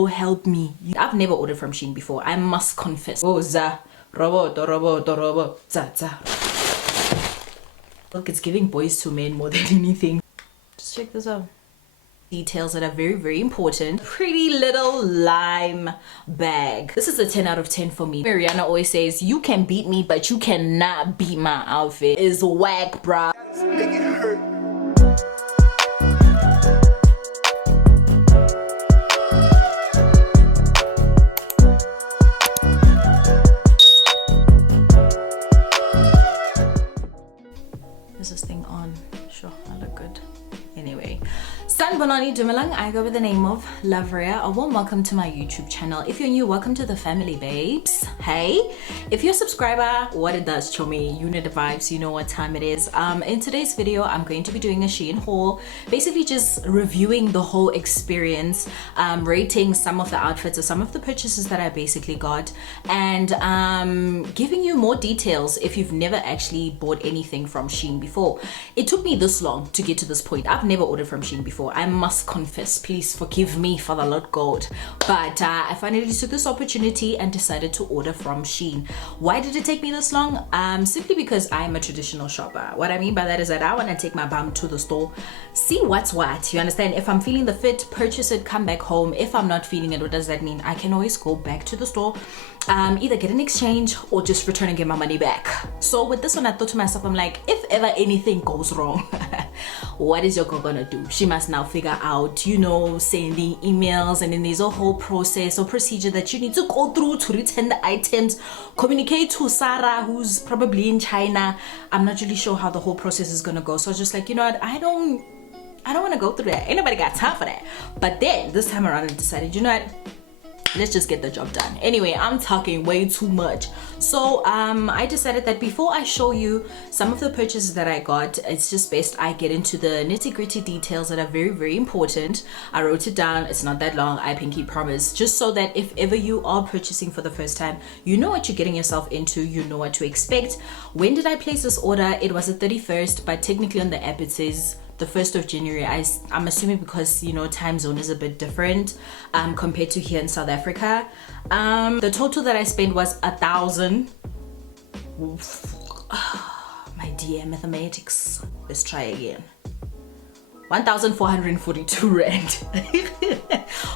Oh, help me. I've never ordered from SHEIN before, I must confess. Oh, za, robo, za, za. Look, it's giving boys to men more than anything. Just check this out. Details that are very, very important. Pretty little lime bag. This is a 10 out of 10 for me. Mariana always says, you can beat me, but you cannot beat my outfit. It's whack, bruh. Make it hurt. Is this thing on? Sure, I look good. Anyway, Sanbonani Dumalang, I go by the name of BIZwear. A warm welcome to my YouTube channel. If you're new, welcome to the family, babes. Hey, if you're a subscriber, what it does, CHOMII, unit vibes, you know what time it is. In today's video, I'm going to be doing a SHEIN haul, basically just reviewing the whole experience, rating some of the outfits or some of the purchases that I basically got, and giving you more details if you've never actually bought anything from SHEIN before. It took me this long to get to this point. I've never ordered from SHEIN before, I must confess. Please forgive me for the Lord God, but I finally took this opportunity and decided to order from SHEIN. Why did it take me this long? Simply because I'm a traditional shopper. What I mean by that is that I want to take my bum to the store, see what's what, you understand? If I'm feeling the fit, purchase it, come back home. If I'm not feeling it, what does that mean? I can always go back to the store, either get an exchange or just return and get my money back. So with this one, I thought to myself, I'm like, if ever anything goes wrong, what is your girl gonna do? She must now figure out, you know, sending emails, and then there's a whole process or procedure that you need to go through to return the items, communicate to Sarah, who's probably in China. I'm not really sure how the whole process is gonna go. So I was just like, you know what, I don't want to go through that. Ain't nobody got time for that. But then this time around I decided, you know what, let's just get the job done. Anyway, I'm talking way too much. So I decided that before I show you some of the purchases that I got, it's just best I get into the nitty-gritty details that are very, very important. I wrote it down. It's not that long, I pinky promise, just so that if ever you are purchasing for the first time, you know what you're getting yourself into, you know what to expect. When did I place this order? It was the 31st, but technically on the app it says the 1st of January. I'm assuming because, you know, time zone is a bit different compared to here in South Africa. The total that I spent was 1,000. My dear mathematics. Let's try again. 1,442 rand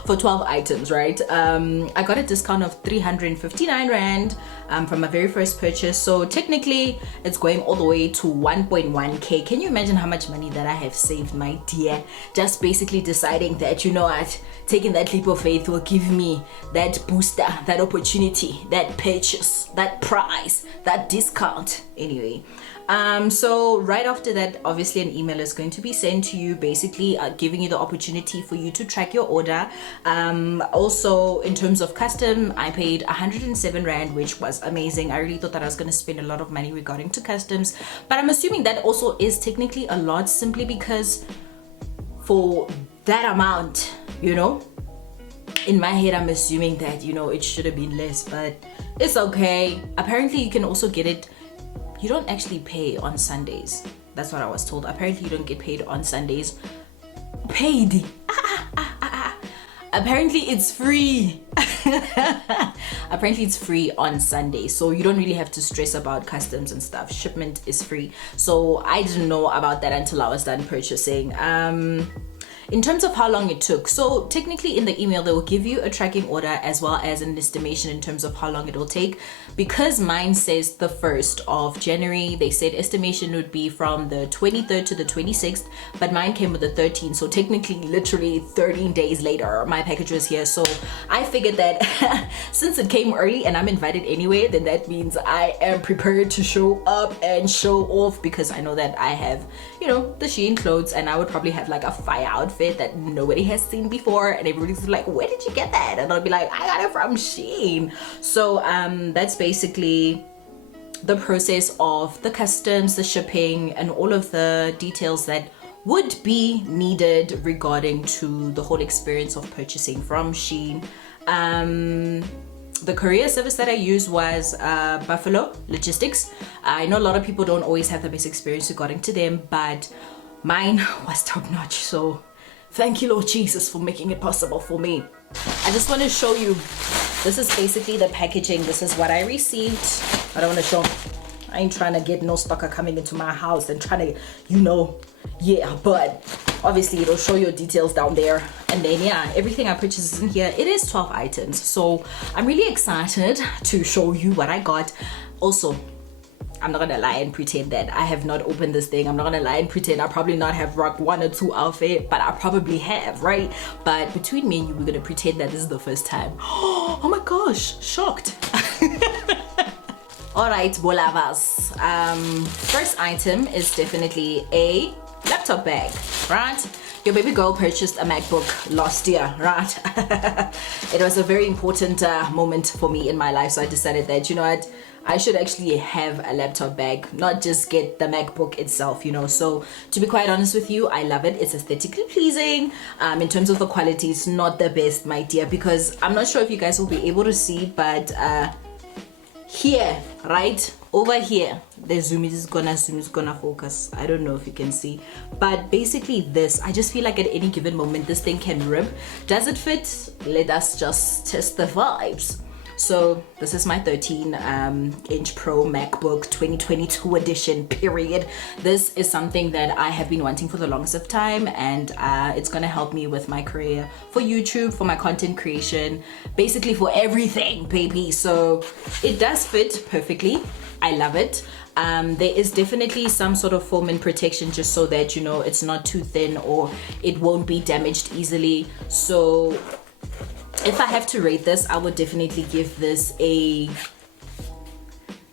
for 12 items, right? I got a discount of 359 rand from my very first purchase. So technically it's going all the way to 1.1k. Can you imagine how much money that I have saved, my dear? Just basically deciding that, you know what, taking that leap of faith will give me that booster, that opportunity, that purchase, that price, that discount. Anyway, so right after that, obviously an email is going to be sent to you, basically giving you the opportunity for you to track your order. Also in terms of custom, I paid 107 rand, which was amazing. I really thought that I was going to spend a lot of money regarding to customs, but I'm assuming that also is technically a lot, simply because for that amount, you know, in my head I'm assuming that, you know, it should have been less, but it's okay. Apparently you can also get it, you don't actually pay on Sundays. That's what I was told. Apparently you don't get paid on Sundays. Paid. Apparently it's free. Apparently it's free on Sunday, so you don't really have to stress about customs and stuff. Shipment is free. So I didn't know about that until I was done purchasing. In terms of how long it took, so technically in the email they will give you a tracking order as well as an estimation in terms of how long it will take. Because mine says the 1st of January, they said estimation would be from the 23rd to the 26th, but mine came with the 13th, so technically literally 13 days later my package was here. So I figured that since it came early and I'm invited anyway, then that means I am prepared to show up and show off, because I know that I have, you know, the SHEIN clothes, and I would probably have like a fire outfit that nobody has seen before, and everybody's like, where did you get that? And I'll be like, I got it from SHEIN. So that's basically the process of the customs, the shipping, and all of the details that would be needed regarding to the whole experience of purchasing from SHEIN. The courier service that I used was Buffalo Logistics. I know a lot of people don't always have the best experience regarding to them, but mine was top notch. So thank you, Lord Jesus, for making it possible for me. I just want to show you, this is basically the packaging. This is what I received. I don't want to show, I ain't trying to get no stalker coming into my house and trying to, you know, yeah, but obviously it'll show your details down there. And then yeah, everything I purchased is in here. It is 12 items, so I'm really excited to show you what I got. Also, I'm not gonna lie and pretend that I have not opened this thing. I'm not gonna lie and pretend I probably not have rocked 1 or 2 outfit, but I probably have, right? But between me and you, we're gonna pretend that this is the first time. Oh my gosh, shocked. All right, bolavas. First item is definitely a laptop bag, right? Your baby girl purchased a MacBook last year, right? It was a very important moment for me in my life, so I decided that, you know what, I should actually have a laptop bag, not just get the MacBook itself, you know. So to be quite honest with you, I love it. It's aesthetically pleasing. In terms of the quality, it's not the best, my dear, because I'm not sure if you guys will be able to see, but here, right over here, the zoom is gonna focus. I don't know if you can see, but basically this, I just feel like at any given moment this thing can rip. Does it fit? Let us just test the vibes. So this is my 13-inch Pro MacBook 2022 edition, period. This is something that I have been wanting for the longest of time, and it's gonna help me with my career, for YouTube, for my content creation, basically for everything, baby. So it does fit perfectly. I love it. There is definitely some sort of foam and protection just so that, you know, it's not too thin or it won't be damaged easily. So if I have to rate this, I would definitely give this a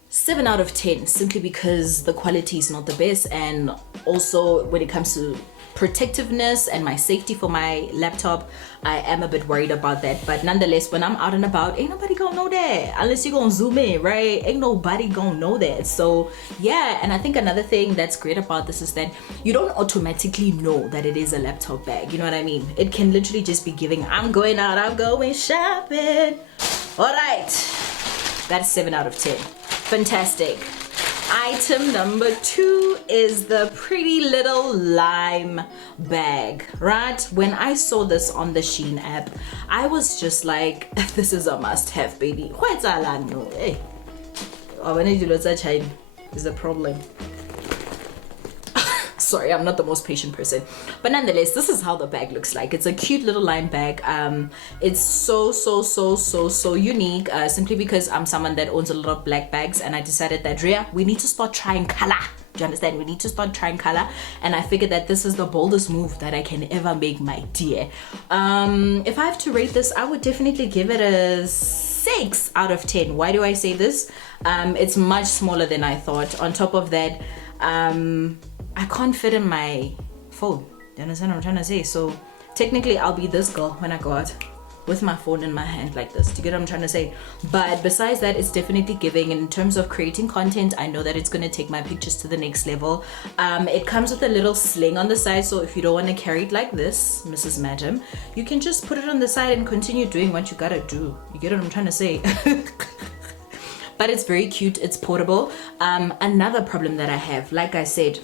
7 out of 10, simply because the quality is not the best, and also when it comes to protectiveness and my safety for my laptop, I am a bit worried about that. But nonetheless, when I'm out and about, ain't nobody gonna know that unless you're gonna zoom in, right? Ain't nobody gonna know that. So yeah, and I think another thing that's great about this is that you don't automatically know that it is a laptop bag, you know what I mean? It can literally just be giving, I'm going out, I'm going shopping. All right, that's 7 out of 10. Fantastic. Item number 2 is the pretty little lime bag, right? When I saw this on the SHEIN app, I was just like, this is a must-have, baby. What's hey, when you do that, is a problem. Sorry, I'm not the most patient person, but nonetheless, this is how the bag looks like. It's a cute little lime bag. It's so unique, simply because I'm someone that owns a lot of black bags, and I decided that, Rhea, we need to start trying color. Do you understand? We need to start trying color, and I figured that this is the boldest move that I can ever make, my dear. If I have to rate this, I would definitely give it a 6 out of 10. Why do I say this? It's much smaller than I thought. On top of that, I can't fit in my phone. Do you understand what I'm trying to say? So technically I'll be this girl when I go out with my phone in my hand like this. Do you get what I'm trying to say? But besides that, it's definitely giving. In terms of creating content, I know that it's going to take my pictures to the next level. It comes with a little sling on the side, so if you don't want to carry it like this, Mrs. Madam, you can just put it on the side and continue doing what you gotta do. You get what I'm trying to say? But it's very cute. It's portable. Another problem that I have, like I said,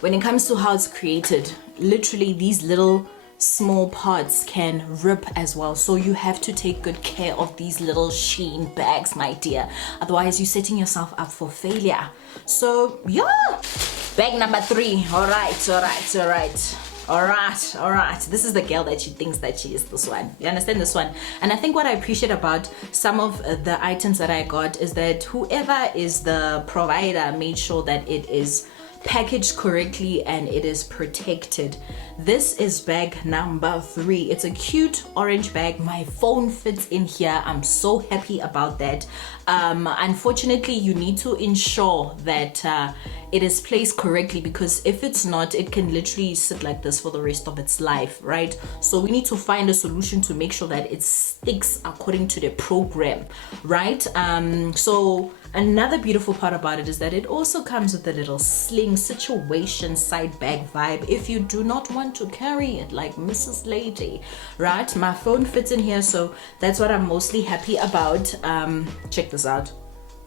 when it comes to how it's created, literally these little small parts can rip as well. So you have to take good care of these little SHEIN bags, my dear. Otherwise, you're setting yourself up for failure. So yeah, bag number 3. All right. This is the girl that she thinks that she is, this one. You understand, this one? And I think what I appreciate about some of the items that I got is that whoever is the provider made sure that it is packaged correctly and it is protected. This is bag number 3. It's a cute orange bag. My phone fits in here. I'm so happy about that. Unfortunately, you need to ensure that it is placed correctly, because if it's not, it can literally sit like this for the rest of its life, right? So we need to find a solution to make sure that it sticks according to the program, right? So another beautiful part about it is that it also comes with a little sling situation side bag vibe if you do not want to carry it like Mrs. Lady, right? My phone fits in here, so that's what I'm mostly happy about. Check this out.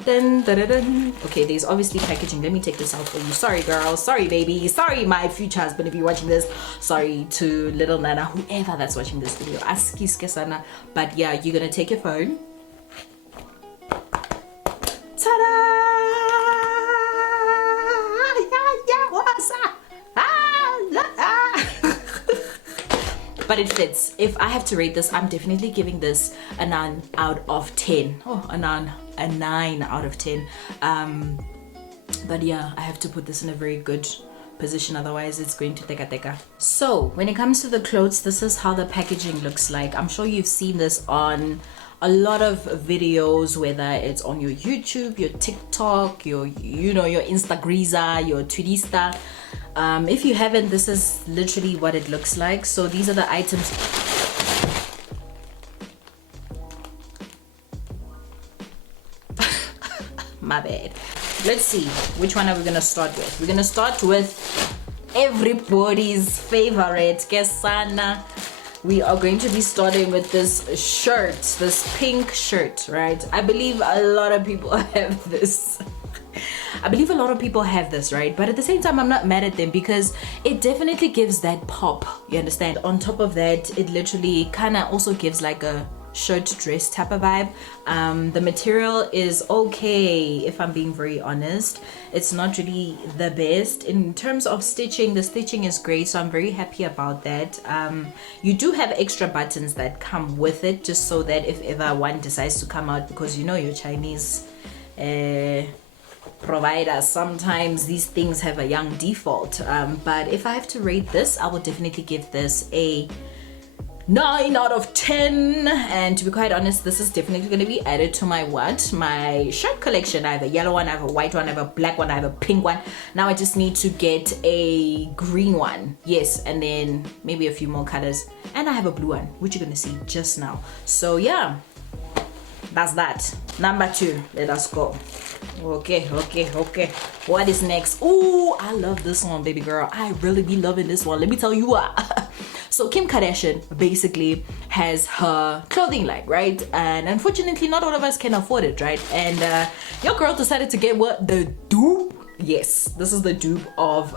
Dun, dun, dun, dun. Okay, there's obviously packaging. Let me take this out for you. Sorry, girl. Sorry, baby. Sorry, my future husband, if you're watching this. Sorry to little Nana, whoever that's watching this video. Askis kesana. But yeah, you're gonna take your phone. Ta-da! Yeah, what's up? But it fits. If I have to rate this, I'm definitely giving this a 9 out of 10. Oh, a 9 out of 10. But yeah, I have to put this in a very good position, otherwise it's going to teka. So when it comes to the clothes, this is how the packaging looks like. I'm sure you've seen this on a lot of videos, whether it's on your YouTube, your TikTok, your your Instagram, your Twitterista. If you haven't, this is literally what it looks like. So these are the items. My bad. Let's see, which one are we gonna start with? We're gonna start with everybody's favorite, Kesana. We are going to be starting with this shirt, this pink shirt, right? I believe a lot of people have this. Right? But at the same time, I'm not mad at them because it definitely gives that pop, you understand? On top of that, it literally kind of also gives like a shirt dress type of vibe. The material is okay, if I'm being very honest. It's not really the best. In terms of stitching, the stitching is great, so I'm very happy about that. You do have extra buttons that come with it, just so that if ever one decides to come out, because your Chinese providers, sometimes these things have a young default. But if I have to rate this, I will definitely give this a 9 out of 10. And to be quite honest, this is definitely going to be added to my shirt collection. I have a yellow one, I have a white one, I have a black one, I have a pink one. Now I just need to get a green one, yes, and then maybe a few more colors, and I have a blue one, which you're going to see just now. So yeah, that's that. Number 2, let us go. Okay. What is next? Oh, I love this one, baby girl. I really be loving this one. Let me tell you what. So Kim Kardashian basically has her clothing line, right? And unfortunately, not all of us can afford it, right? And your girl decided to get what? The dupe? Yes, this is the dupe of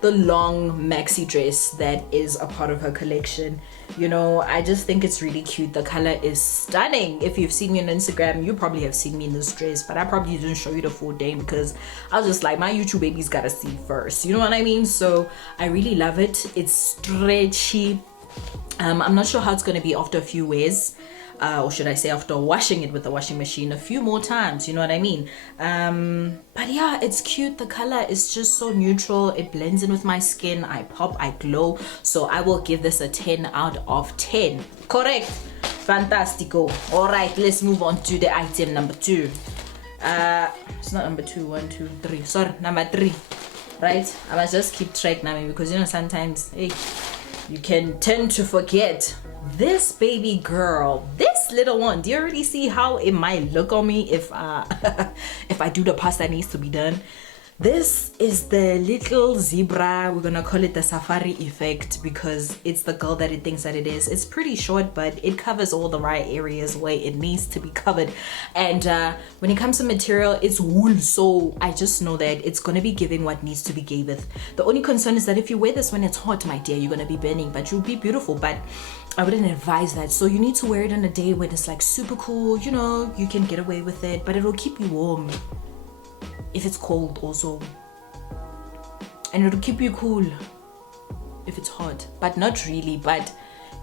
the long maxi dress that is a part of her collection. I just think it's really cute. The color is stunning. If you've seen me on Instagram, you probably have seen me in this dress, but I probably didn't show you the full thing because I was just like, my YouTube babies gotta see first, you know what I mean? So I really love it. It's stretchy. I'm not sure how it's gonna be after a few wears, or should I say after washing it with the washing machine a few more times, you know what I mean? But yeah, it's cute. The color is just so neutral. It blends in with my skin. I pop, I glow. So I will give this a 10 out of 10. Correct. Fantastico. All right, let's move on to the item number 2. It's not number 2, 1, 2, 3. Sorry, number 3. Right? I must just keep track now because sometimes, hey, you can tend to forget. This baby girl, this little one, do you already see how it might look on me if if I do the parts that needs to be done? This is the little zebra. We're gonna call it the safari effect because it's the girl that it thinks that it is. It's pretty short, but it covers all the right areas where it needs to be covered. And when it comes to material, it's wool, so I just know that it's gonna be giving what needs to be given. The only concern is that if you wear this when it's hot, my dear, you're gonna be burning, but you'll be beautiful. But I wouldn't advise that. So you need to wear it on a day when it's like super cool, you can get away with it, but it'll keep you warm if it's cold also, and it'll keep you cool if it's hot, but not really. But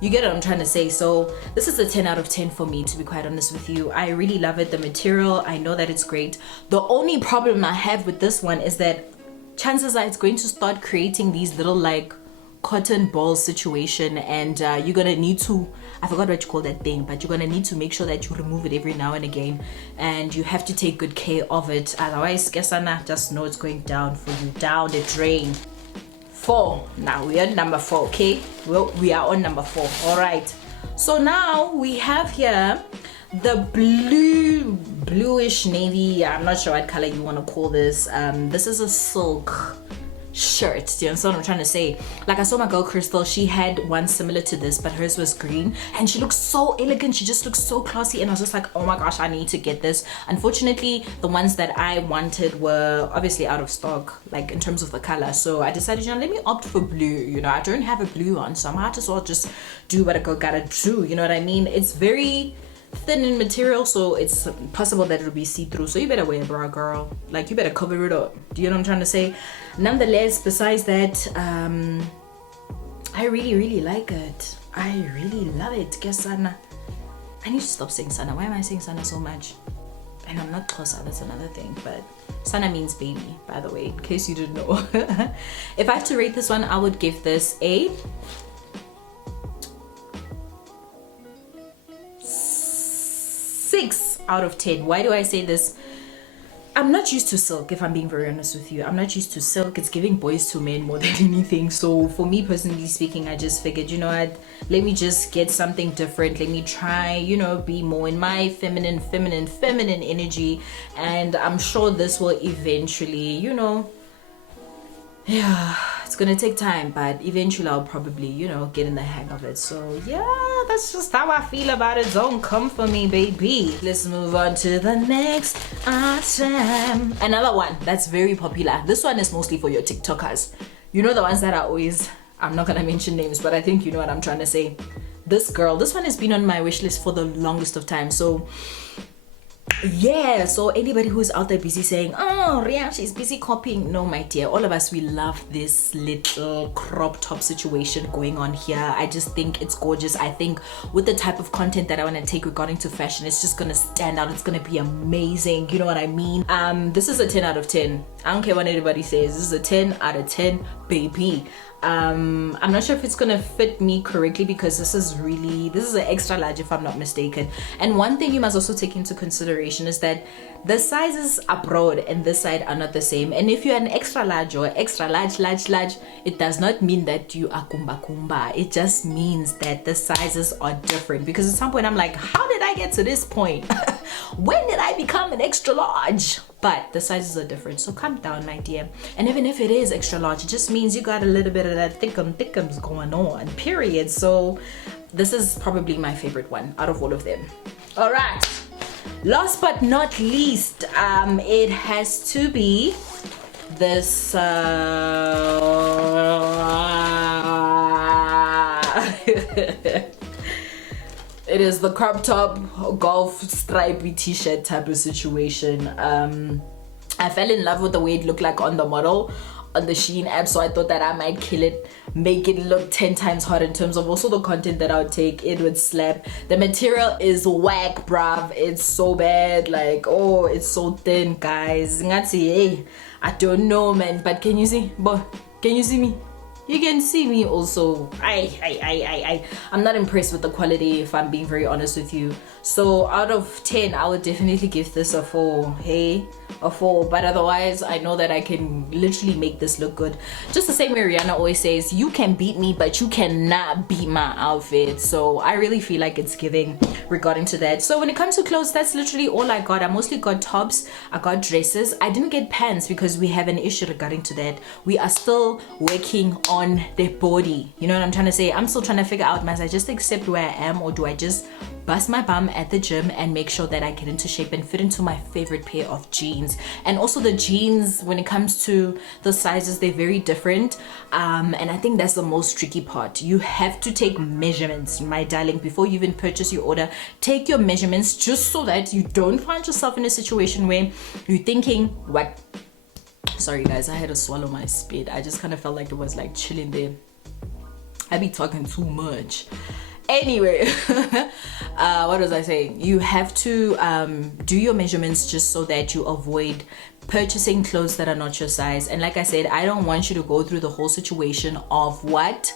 you get what I'm trying to say. So this is a 10 out of 10 for me, to be quite honest with you. I really love it. The material, I know that it's great. The only problem I have with this one is that chances are it's going to start creating these little like cotton ball situation, and you're gonna need to, I forgot what you call that thing, but you're gonna need to make sure that you remove it every now and again, and you have to take good care of it. Otherwise, Kesana, just know it's going down for you, down the drain. 4. Now we are on number 4. Okay, well, we are on number 4. All right, so now we have here the bluish navy. I'm not sure what color you want to call this. This is a silk shirt. Do you understand what I'm trying to say? Like, I saw my girl Crystal, she had one similar to this, but hers was green, and she looks so elegant, she just looks so classy, and I was just like, oh my gosh, I need to get this. Unfortunately, the ones that I wanted were obviously out of stock, like in terms of the color, so I decided, you know, let me opt for blue. You know, I don't have a blue one, so I might as well just do what I gotta do, you know what I mean? It's very thin in material, so it's possible that it'll be see-through, so you better wear a bra, girl. Like, you better cover it up. Do you know what I'm trying to say? Nonetheless, besides that, I really like it. I really love it. Guess Sana. I need to stop saying Sana. Why am I saying Sana so much? And I'm not closer, that's another thing, but Sana means baby, by the way, in case you didn't know. If I have to rate this one, I would give this a 6 out of 10. Why do I say this? I'm not used to silk, if I'm being very honest with you. I'm not used to silk. It's giving boys to men more than anything. So for me personally speaking, I just figured, you know what, let me just get something different. Let me try, you know, be more in my feminine energy. And I'm sure this will eventually, you know, yeah, it's gonna take time, but eventually I'll probably, you know, get in the hang of it. So yeah, that's just how I feel about it. Don't come for me, baby. Let's move on to the next item. Another one that's very popular. This one is mostly for your TikTokers. You know, the ones that are always, I'm not gonna mention names, but I think you know what I'm trying to say. This one has been on my wish list for the longest of time. So yeah, so anybody who's out there busy saying, oh, Ria, she's busy copying. No, my dear, all of us, we love this little crop top situation going on here. I just think it's gorgeous. I think with the type of content that I want to take regarding to fashion, it's just gonna stand out. It's gonna be amazing. You know what I mean? This is a 10 out of 10. I don't care what anybody says. This is a 10 out of 10, baby. I'm not sure if it's gonna fit me correctly because this is an extra large if I'm not mistaken. And one thing you must also take into consideration is that the sizes abroad and this side are not the same. And if you're an extra large or extra large, it does not mean that you are kumba. It just means that the sizes are different, because at some point I'm like, how did I get to this point? When did I become an extra large? But the sizes are different, so calm down, my dear. And even if it is extra large, it just means you got a little bit of that thickums going on, period. So this is probably my favorite one out of all of them. All right, last but not least, it has to be this it is the crop top golf stripy t-shirt type of situation. I fell in love with the way it looked like on the model on the SHEIN app, so I thought that I might kill it, make it look 10 times hot in terms of also the content that I would take. It would slap. The material is whack, bruv. It's so bad. Like, oh, it's so thin, guys. Hey, I don't know, man, but can you see? Boy, can you see me? You can see me also. I'm not impressed with the quality, if I'm being very honest with you. So out of 10, I would definitely give this a 4. Hey, a 4. But otherwise, I know that I can literally make this look good. Just the same way Rihanna always says, you can beat me, but you cannot beat my outfit. So I really feel like it's giving regarding to that. So when it comes to clothes, that's literally all I got. I mostly got tops, I got dresses. I didn't get pants because we have an issue regarding to that. We are still working on the body. You know what I'm trying to say? I'm still trying to figure out, must I just accept where I am, or do I just bust my bum at the gym and make sure that I get into shape and fit into my favorite pair of jeans? And also the jeans, when it comes to the sizes, they're very different, and I think that's the most tricky part. You have to take measurements, my darling, before you even purchase your order. Take your measurements just so that you don't find yourself in a situation where you're thinking, what? Sorry guys, I had to swallow my spit. I just kind of felt like it was like chilling there. I be talking too much. Anyway, what was I saying? You have to do your measurements just so that you avoid purchasing clothes that are not your size. And like I said, I don't want you to go through the whole situation of what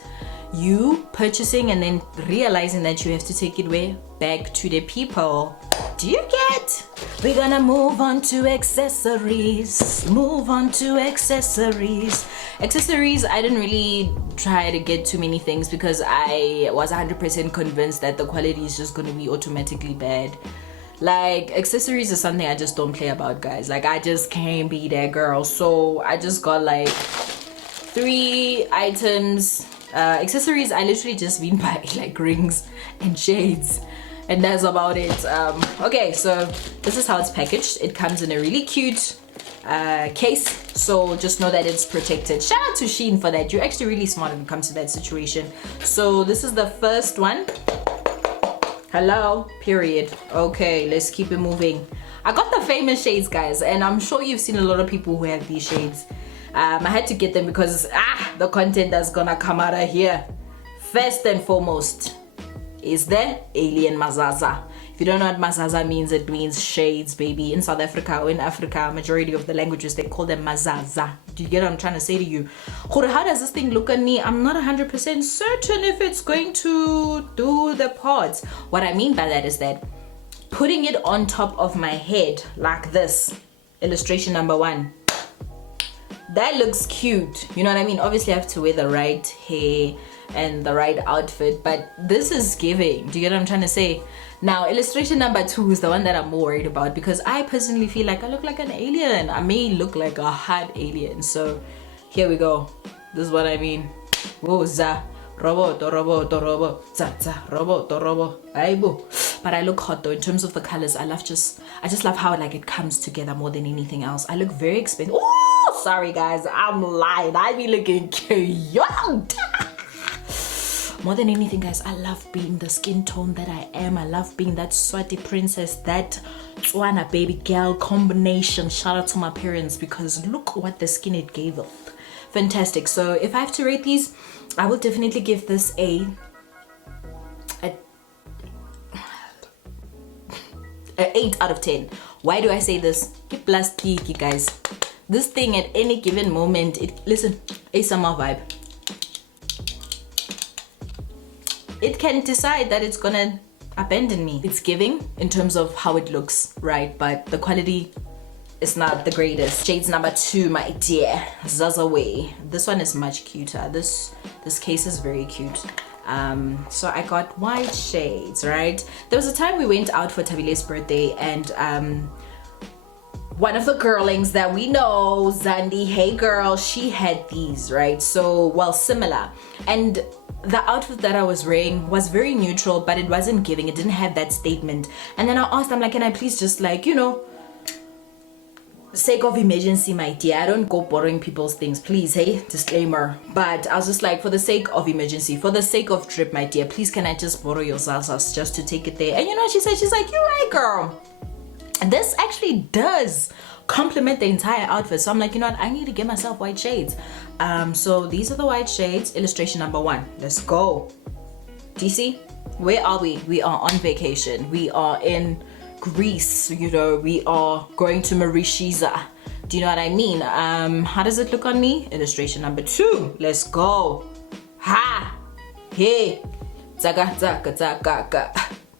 you purchasing and then realizing that you have to take it way back to the people. Do you get? We're gonna move on to accessories. Accessories, I didn't really try to get too many things because I was 100% convinced that the quality is just gonna be automatically bad. Like, accessories is something I just don't play about, guys. Like, I just can't be that girl. So I just got like 3 items. Accessories, I literally just been by like rings and shades, and that's about it. Okay, so this is how it's packaged. It comes in a really cute case, so just know that it's protected. Shout out to SHEIN for that. You're actually really smart when it comes to that situation. So this is the first one. Hello, period. Okay, let's keep it moving. I got the famous shades, guys, and I'm sure you've seen a lot of people who have these shades. I had to get them because the content that's gonna come out of here, first and foremost, is the alien mazaza. If you don't know what mazaza means, it means shades, baby. In South Africa or in Africa, majority of the languages, they call them mazaza. Do you get what I'm trying to say to you? How does this thing look on me? I'm not 100% certain if it's going to do the parts. What I mean by that is that putting it on top of my head like this, illustration number 1, that looks cute. You know what I mean? Obviously I have to wear the right hair and the right outfit, but this is giving. Do you get what I'm trying to say? Now illustration number 2 is the one that I'm more worried about, because I personally feel like I look like an alien. I may look like a hot alien. So here we go. This is what I mean. Whoa, za robo to robo to robo za za robo to robo aibo. But I look hot though. In terms of the colors, I just love how like it comes together more than anything else. I look very expensive. Oh, sorry guys, I'm lying. I be looking cute. More than anything, guys, I love being the skin tone that I am. I love being that sweaty princess, that Tswana baby girl combination. Shout out to my parents, because look what the skin it gave us. Fantastic. So if I have to rate these, I will definitely give this a 8 out of 10. Why do I say this? Plastic, guys. This thing at any given moment, listen, a summer vibe. It can decide that it's gonna abandon me. It's giving in terms of how it looks, right? But the quality is not the greatest. Shades number 2, my dear, Zaza Way. This one is much cuter. This case is very cute. So I got white shades, right? There was a time we went out for Tabile's birthday, and one of the girlings that we know, Zandi, hey girl, she had these, right? So, well, similar. And the outfit that I was wearing was very neutral, but it wasn't giving. It didn't have that statement. And then I asked, I'm like, can I please just like, you know, sake of emergency, my dear, I don't go borrowing people's things, please, hey, disclaimer. But I was just like, for the sake of emergency, for the sake of trip, my dear, please can I just borrow your zazas just to take it there? And you know what she said? She's like, you're right, girl. And this actually does complement the entire outfit. So I'm like, you know what, I need to get myself white shades. So these are the white shades. Illustration number 1, let's go. DC, where are we? We are on vacation. We are in Greece, you know, we are going to Mauritius. Do you know what I mean? How does it look on me? Illustration number 2, let's go. Ha, hey, zaga zaga zaga ga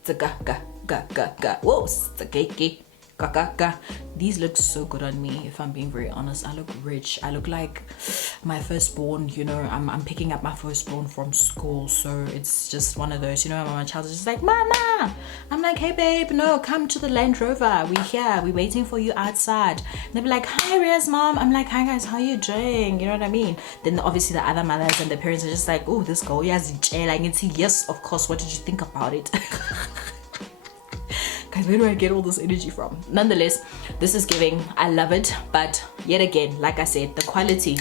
zaga ga ga ga ga. Whoa, zageki. These look so good on me. If I'm being very honest, I look rich. I look like my firstborn. You know, I'm picking up my firstborn from school, so it's just one of those. You know, my child is just like, Mama. I'm like, hey babe, no, come to the Land Rover. We're here. We're waiting for you outside. And they'll be like, hi, Ria's mom. I'm like, hi guys, how you doing? You know what I mean? Then obviously the other mothers and the parents are just like, oh, this girl, yes, I can see. Yes, of course. What did you think about it? Guys, where do I get all this energy from? Nonetheless, this is giving. I love it, but yet again, like I said, the quality,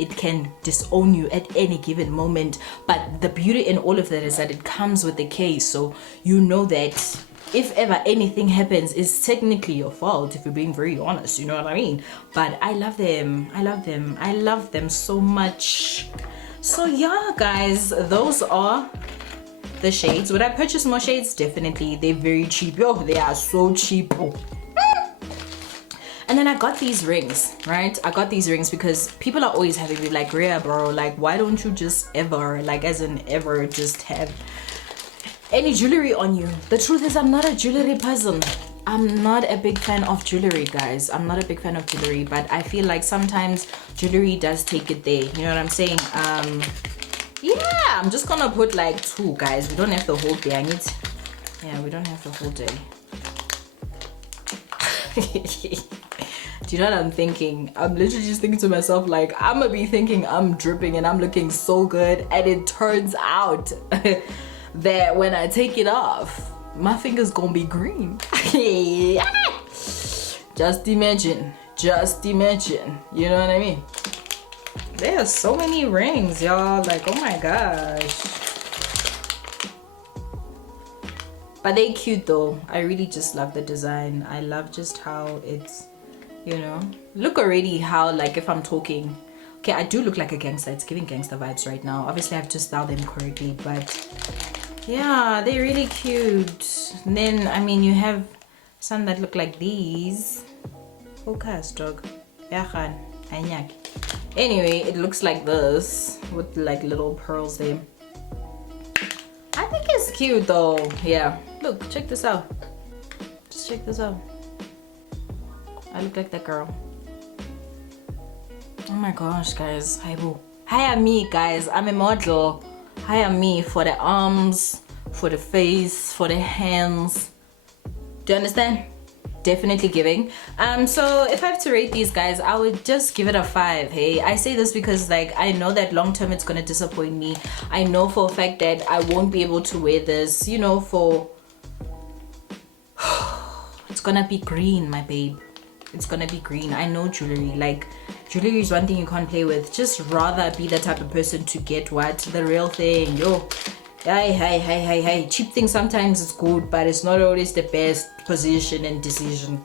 it can disown you at any given moment. But the beauty in all of that is that it comes with the case, so you know that if ever anything happens, it's technically your fault, if you're being very honest, you know what I mean? But I love them. I love them so much. So yeah, guys, those are the shades. Would I purchase more shades? Definitely. They're very cheap. Yo, they are so cheap. And then I got these rings, right? I got these rings because people are always having me like, Rhea, bro, like, why don't you just ever, like, as in ever, just have any jewelry on you? The truth is, I'm not a jewelry person. I'm not a big fan of jewelry, guys. I'm not a big fan of jewelry, but I feel like sometimes jewelry does take it there. You know what I'm saying? Yeah, I'm just gonna put like 2, guys. We don't have the whole day. Yeah, we don't have the whole day. Do you know what I'm thinking? I'm literally just thinking to myself, like, I'm gonna be thinking I'm dripping and I'm looking so good, and it turns out that when I take it off, my finger's gonna be green. Just imagine, you know what I mean? There are so many rings, y'all, like, oh my gosh. But they cute though. I really just love the design. I love just how it's, you know, look already how, like, if I'm talking, okay, I do look like a gangster. It's giving gangster vibes right now. Obviously I have to style them correctly, but yeah, they're really cute. And then, I mean, you have some that look like these. Focus, dog. Anyway, it looks like this with like little pearls there. I think it's cute though. Yeah, look, check this out. Just check this out. I look like that girl. Oh my gosh, guys. Hire me, guys. I'm a model. Hire me for the arms, for the face, for the hands. Do you understand? Definitely giving. So if I have to rate these, guys, I would just give it a 5. Hey, I say this because, like, I know that long term it's gonna disappoint me. I know for a fact that I won't be able to wear this, you know, for it's gonna be green, my babe. It's gonna be green. I know jewelry, like, jewelry is one thing you can't play with. Just rather be the type of person to get what? The real thing. Yo, hey, cheap things sometimes is good, but it's not always the best position and decision.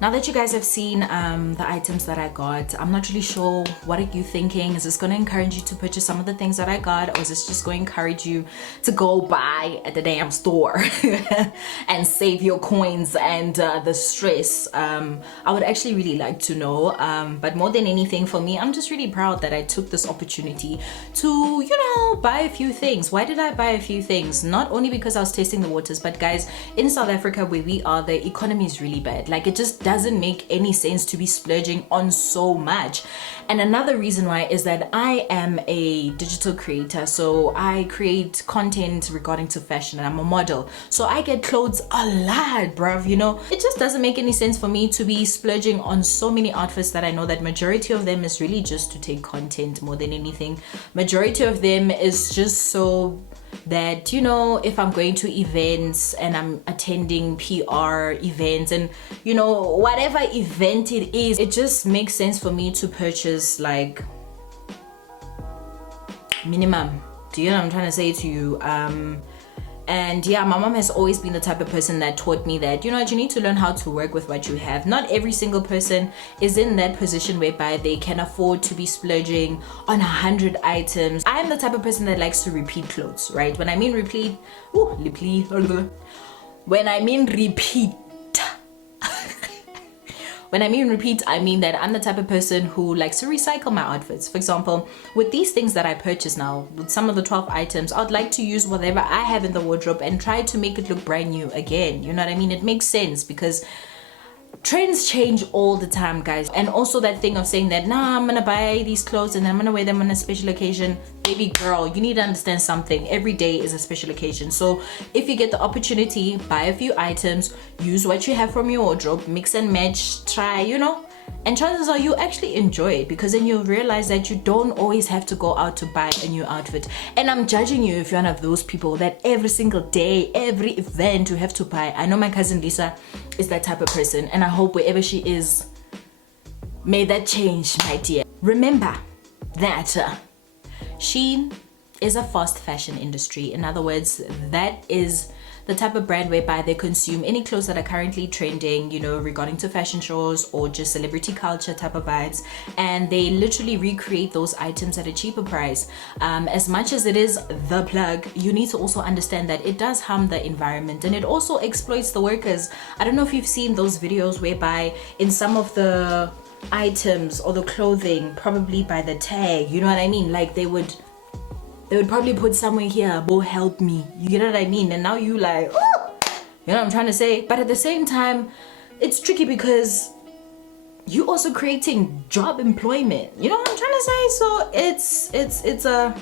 Now that you guys have seen the items that I got, I'm not really sure, what are you thinking? Is this going to encourage you to purchase some of the things that I got, or is this just going to encourage you to go buy at the damn store and save your coins and the stress? I would actually really like to know, but more than anything, for me, I'm just really proud that I took this opportunity to, you know, buy a few things. Why did I buy a few things? Not only because I was tasting the waters, but guys, in South Africa where we are, the economy is really bad. Like, it just doesn't make any sense to be splurging on so much. And another reason why is that I am a digital creator, so I create content regarding to fashion, and I'm a model, so I get clothes a lot, bruv. You know, it just doesn't make any sense for me to be splurging on so many outfits that I know that majority of them is really just to take content more than anything. Majority of them is just so that, you know, if I'm going to events and I'm attending PR events and, you know, whatever event it is, it just makes sense for me to purchase like minimum. Do you know what I'm trying to say to you? And yeah, my mom has always been the type of person that taught me that, you know, you need to learn how to work with what you have. Not every single person is in that position whereby they can afford to be splurging on 100 items. I'm the type of person that likes to repeat clothes, right? When I mean repeat, when I mean repeat, when I mean repeat, I mean that I'm the type of person who likes to recycle my outfits. For example, with these things that I purchased now, with some of the 12 items, I would like to use whatever I have in the wardrobe and try to make it look brand new again. You know what I mean? It makes sense because trends change all the time, guys. And also that thing of saying that, nah, I'm gonna buy these clothes and I'm gonna wear them on a special occasion. Baby girl, you need to understand something. Every day is a special occasion. So if you get the opportunity, buy a few items, use what you have from your wardrobe, mix and match, try, you know, and chances are you actually enjoy it, because then you'll realize that you don't always have to go out to buy a new outfit. And I'm judging you if you're one of those people that every single day, every event you have to buy. I know my cousin Lisa is that type of person, and I hope wherever she is, may that change, my dear. Remember that SHEIN is a fast fashion industry. In other words, that is the type of brand whereby they consume any clothes that are currently trending, you know, regarding to fashion shows or just celebrity culture type of vibes, and they literally recreate those items at a cheaper price. As much as it is the plug, you need to also understand that it does harm the environment, and it also exploits the workers. I don't know if you've seen those videos whereby in some of the items or the clothing, probably by the tag, you know what I mean, like they would probably put somewhere here, "Bo, help me," you know what I mean? And now you like, oh, you know what I'm trying to say? But at the same time, it's tricky because you also creating job employment, you know what I'm trying to say? So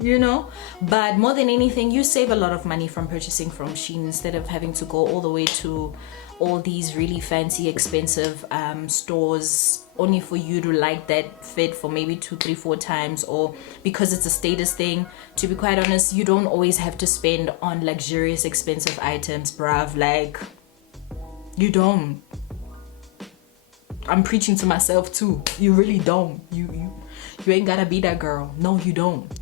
you know. But more than anything, you save a lot of money from purchasing from SHEIN instead of having to go all the way to all these really fancy expensive stores only for you to like that fit for maybe 2, 3, 4 times, or because it's a status thing. To be quite honest, you don't always have to spend on luxurious expensive items, bruv. Like, you don't. I'm preaching to myself too. You really don't. You ain't gotta be that girl. No, you don't.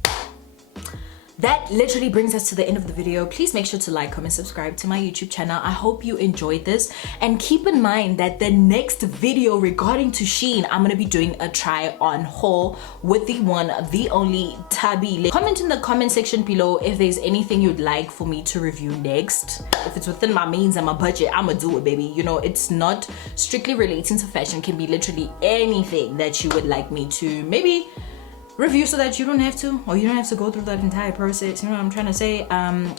That literally brings us to the end of the video. Please make sure to like, comment, subscribe to my YouTube channel. I hope you enjoyed this, and keep in mind that the next video regarding to SHEIN, I'm gonna be doing a try on haul with the one, the only Tabi. Comment in the comment section below if there's anything you'd like for me to review next. If it's within my means and my budget, I'ma do it, baby. You know, it's not strictly relating to fashion. It can be literally anything that you would like me to maybe review, so that you don't have to, or you don't have to go through that entire process. You know what I'm trying to say?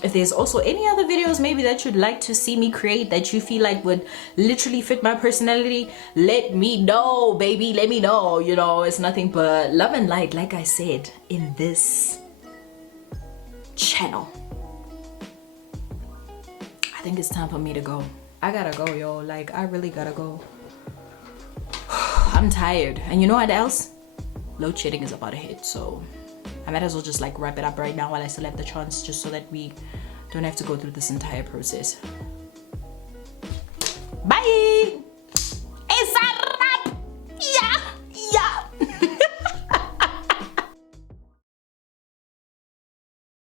If there's also any other videos maybe that you'd like to see me create that you feel like would literally fit my personality, let me know, baby. Let me know. You know, it's nothing but love and light, like I said, in this channel. I think it's time for me to go. I gotta go, yo. Like, I really gotta go. I'm tired. And you know what else? Load shedding is about to hit, so I might as well just like wrap it up right now while I still have the chance, just so that we don't have to go through this entire process. Bye.